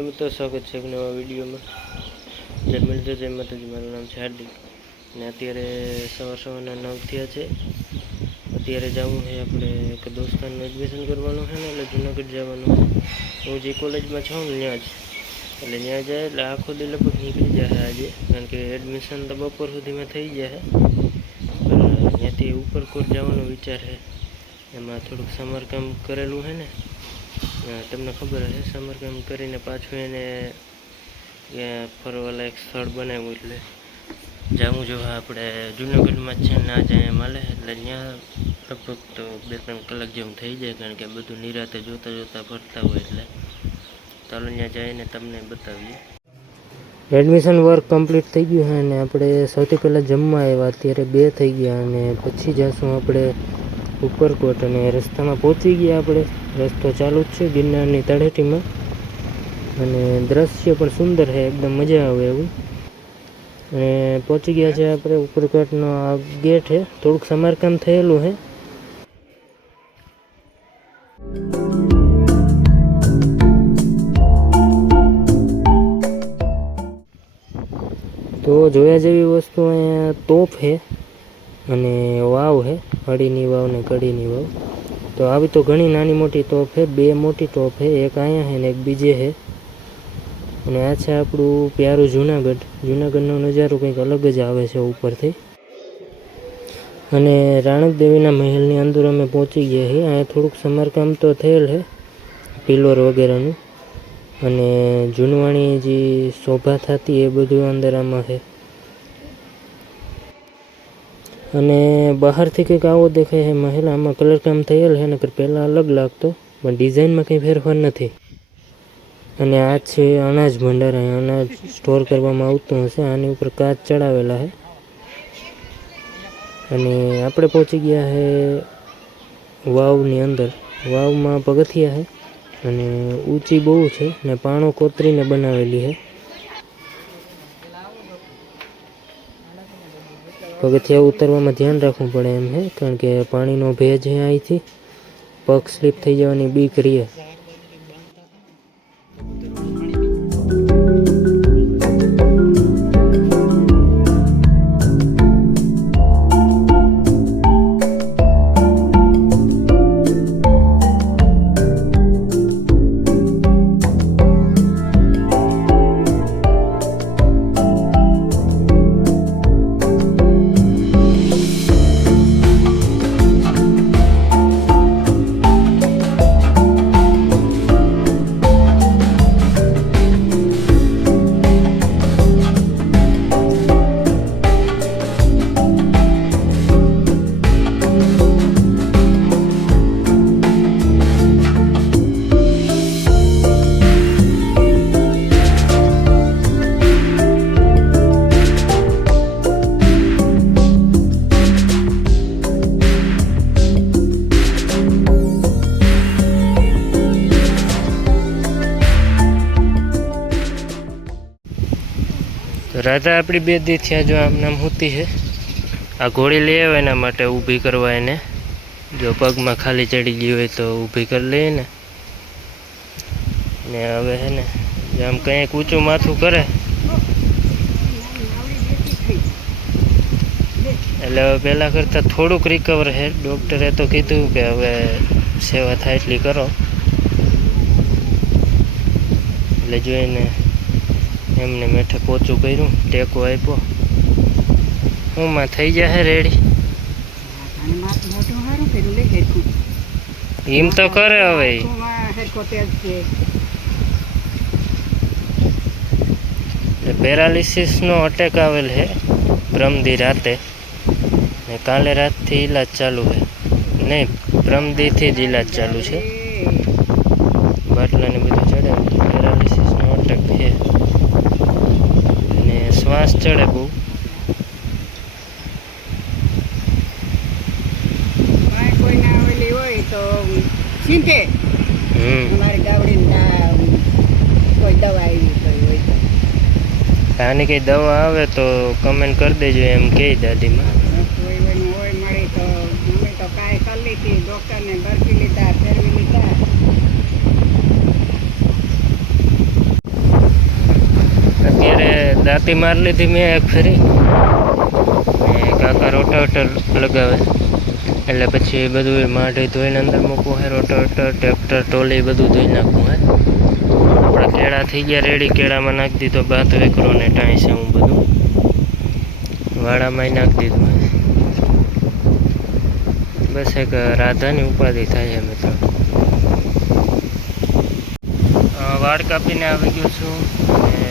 Hello मित्रों, स्वागत है एक नवा विडियो में। जय मिलते जय माताजी। माરું નામ છે હાર્દિક ને અત્યારે સવારના 9 થયા છે। અત્યારે જવું છે આપણે એક દોસ્તારનું એડમિશન કરવાનું છે ને, એટલે જુનાગઢ જવાનું છે। હું જે કોલેજમાં છું ને ત્યાં જ, એટલે ત્યાં જાય એટલે આખો દી લગભગ નીકળી જાય આજે, કારણ કે એડમિશન તો બપોર સુધીમાં થઈ જાય। પણ ત્યાંથી ઉપરકોટ જવાનો વિચાર છે। એમાં થોડુંક સમારકામ કરેલું છે ને, તમને ખબર હશે। સમારકામ કરીને પાછું એને ફરવા લાયક સ્થળ બનાવ્યું, એટલે જાવું જો આપણે જુનાગઢમાં જ છે ના જાય મળે, એટલે ત્યાં લગભગ તો 2-3 કલાક જેવું થઈ જાય, કારણ કે બધું નિરાતે જોતા જોતા ફરતા હોય। એટલે ચાલો ત્યાં જઈને તમને બતાવીએ। એડમિશન વર્ક કમ્પ્લીટ થઈ ગયું છે અને આપણે સૌથી પહેલાં જમવા આવ્યા, અત્યારે 2 થઈ ગયા અને પછી જઈશું આપણે ઉપરકોટ। અને રસ્તામાં પહોંચી ગયા આપણે, રસ્તો ચાલુ જ છે ગિરનારની તળેટીમાં, અને દ્રશ્ય પણ સુંદર છે, એકદમ મજા આવે એવું। અને પહોંચી ગયા છે આપણે ઉપરકોટનો આ ગેટ છે, થોડુંક સમારકામ થયેલું છે। તો જોયા જેવી વસ્તુ અહીંયા તોપ છે અને વાવ છે, હળીની વાવ ને કડીની વાવ। તો આવી તો ઘણી નાની મોટી તોપ છે, 2 મોટી તોપ છે, એક અહીંયા છે ને એક બીજે છે। અને આ છે આપણું પ્યારું જુનાગઢ। જુનાગઢનો નજારો કંઈક અલગ જ આવે છે ઉપરથી। અને રાણક દેવીના મહેલની અંદર અમે પહોંચી ગયા છીએ। અહીંયા થોડુંક સમારકામ તો થયેલ છે, પિલોર વગેરેનું, અને જૂનવાણી જે શોભા થતી એ બધું અંદર આમાં છે। અને બહારથી કંઈક આવો દેખાય છે મહેલ। આમાં કલરકામ થયેલ છે, નકર પહેલાં અલગ લાગતો, પણ ડિઝાઇનમાં કંઈ ફેરફાર નથી। અને આ છે અનાજ ભંડાર, અહીંયા અનાજ સ્ટોર કરવામાં આવતું હશે। આની ઉપર કાચ ચડાવેલા છે। અને આપણે પહોંચી ગયા છે વાવની અંદર। વાવમાં પગથિયા છે અને ઊંચી બહુ છે, ને પાણો કોતરીને બનાવેલી છે। પગથિયા ઉતરવામાં ધ્યાન રાખવું પડે એમ છે, કારણ કે પાણીનો ભેજ છે, અહીંથી પગ સ્લીપ થઈ જવાની બીક રહે। રાધા આપણી 2 દી થયા જો આમ નામ હોતી છે। આ ઘોડી લઈ આવે એના માટે ઊભી કરવા એને, જો પગમાં ખાલી ચડી ગઈ હોય તો ઊભી કરી લઈએ ને। હવે છે ને આમ કંઈક ઊંચું માથું કરે એટલે હવે પહેલાં કરતાં થોડુંક રિકવર છે। ડૉક્ટરે તો કીધું કે હવે સેવા થાય એટલી કરો, એટલે જોઈને એમને મેઠે પોચું કર્યું, ટેકો આપ્યો। હું માં થઈ જશે રેડી, એમ તો કરે હવે। પેરાલિસિસનો અટેક આવેલ છે પ્રમદી રાતે, ને કાલે રાતથી ઈલાજ ચાલુ છે। નહીં, પ્રમદીથી જ ઈલાજ ચાલુ છે, બાટલાને બધું ચડાવ્યું। પેરાલિસિસનો અટેક છે અને શ્વાસ ચડે બહુ। આની કઈ દવા આવે તો કમેન્ટ કરી દેજો એમ કહે દાદીમાં। પાતી મારી લીધી મેં એક ફેરી ને કાકા રોટાવેટર લગાવે એટલે પછી બધું માટી ધોઈને અંદર મૂકવું હે. રોટાવેટર ટ્રેક્ટર ટોલી બધું ધોઈ નાખવું હે. આપણા કેળા થઈ ગયા રેડી. કેળામાં નાખી દીધો ભાત વેકરો ને ટાઈ છે હું બધું વાડામાં નાખી દીધું હે. બસ એક રાધાની ઉપાધિ થાય છે મિત્રો. વાળ કાપીને આવી ગયો છું અને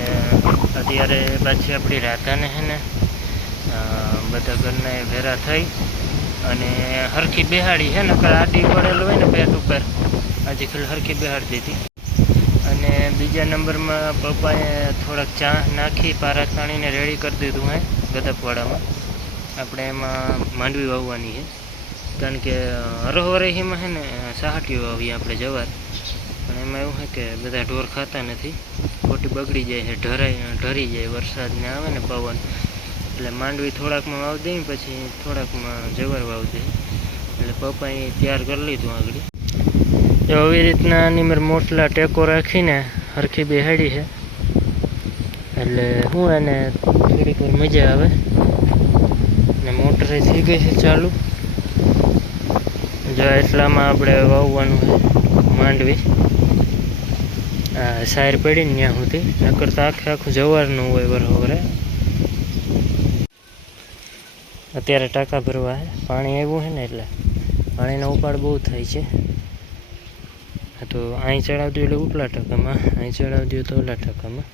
અત્યારે પાછી આપણી રાધાને છે ને બધા ઘરના ભેરા થઈ અને હરખી બેહાડી છે. નકર આડી પડેલું હોય ને પેટ ઉપર આજે ખાલી હરખી બેહાડી દીધી. અને બીજા નંબરમાં પપ્પાએ થોડાક ચા નાખી પારાત પાણીને રેડી કરી દીધું હે ગદપવાડામાં. આપણે એમાં માંડવી વાવવાની છે કારણ કે હરોહરેહીમાં છે ને સાહટીઓ વાવીએ આપણે જવાર. પણ એમાં એવું છે કે બધા ઢોર ખાતા નથી, ખોટી બગડી જાય છે, ઢરી જાય વરસાદને આવે ને પવન. એટલે માંડવી થોડાકમાં વાવી દઈએ પછી થોડાકમાં જવાર વાવી દઈએ. એટલે પપ્પાએ તૈયાર કરી લીધું આગળ. તો આવી રીતના આની મારે મોટલા ટેકો રાખીને હરખી બેહાડી છે એટલે શું એને થોડીક વાર મજા આવે. ને મોટરે થઈ ગઈ છે ચાલુ. જો એટલામાં આપણે વાવવાનું છે માંડવી. સાયર પડીને ત્યાં સુધી, નકર તો આખું જવારનું હોય બરોબર. અત્યારે ટાંકા ભરવા છે, પાણી આવ્યું છે ને એટલે પાણીનો ઉપાડ બહુ થાય છે. તો અહીં ચડાવી દઉં એટલે ઉપલા ટાંકામાં, અહીં ચડાવી દઉં તો ઓલા ટાંકામાં.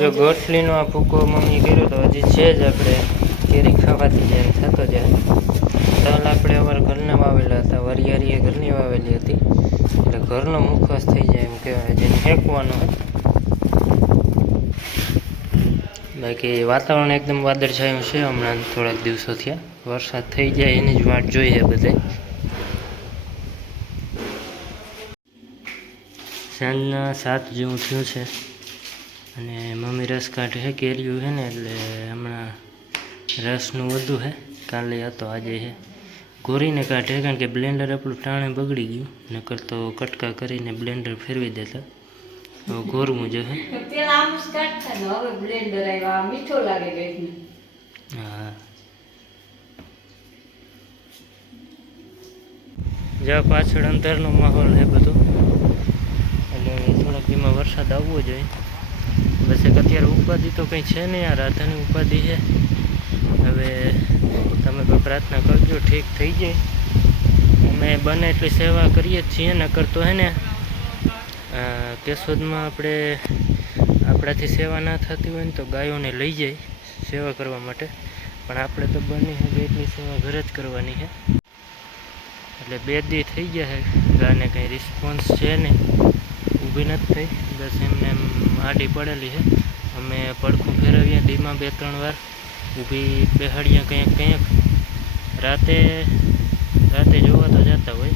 જો ગોઠલીનો આ ભૂકો મમ્મી કર્યો તો હજી છે જ. આપણે કેરી ખાવાથી જાય થતો જાય. તલ આપણે અમારા ઘરના વાવેલા હતા, વરિયાળી ઘરની વાવેલી હતી એટલે ઘરનો મુખવાસ થઈ જાય એમ કહેવાય. જેને ફેંકવાનો હોય. બાકી વાતાવરણ એકદમ વાદળછાયું છે હમણાં થોડાક દિવસો થયા. વરસાદ થઈ જાય એની જ વાટ જોઈએ બધે. સાંજના 7 જેવું થયું છે અને મમ્મી રસ કાઢે છે. કેરીયું છે ને એટલે હમણાં રસનું વધુ છે. કાલે હતો આજે છે. ઘોરીને કાઢે કારણ કે બ્લેન્ડર આપણું ટાણે બગડી ગયું. નકર તો કટકા કરીને બ્લેન્ડર ફેરવી દેતા. ઘોરવું જો હે. હા જ્યાં પાછળ અંતરનો માહોલ છે બધો એટલે થોડાક દીમાં વરસાદ આવવો જોઈએ. બસ એક અત્યારે ઉપાધિ તો કંઈ છે નહીં. આ રાધાની ઉપાધિ છે. હવે તમે કોઈ પ્રાર્થના કરજો ઠીક થઈ જાય. અમે બને એટલી સેવા કરીએ જ છીએ. નકર તો હે ને કેશોદમાં આપણે આપણાથી સેવા ના થતી હોય ને તો ગાયોને લઈ જાય સેવા કરવા માટે. પણ આપણે તો બની શકે એટલી સેવા ઘરે જ કરવાની છે. એટલે 2 દી થઈ ગયા છે. ગાને કંઈ રિસ્પોન્સ છે નહીં, ઊભી નથી થઈ. બસ એમને એમ આડી પડેલી છે. અમે પડખું ફેરવીએ દીમાં 2-3 વાર, ઊભી બેહાડીએ કંઈક. રાતે જોવા તો જતા હોય.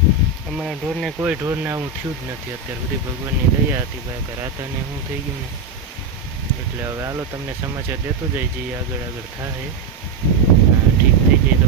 અમારા ઢોરને આવું થયું જ નથી અત્યાર સુધી. ભગવાનની દયા હતી ભાઈ કે રાધાને શું થઈ ગયું ને. એટલે હવે હાલો તમને સમાચાર દેતો જાય જે આગળ થાય. ઠીક થઈ જાય તો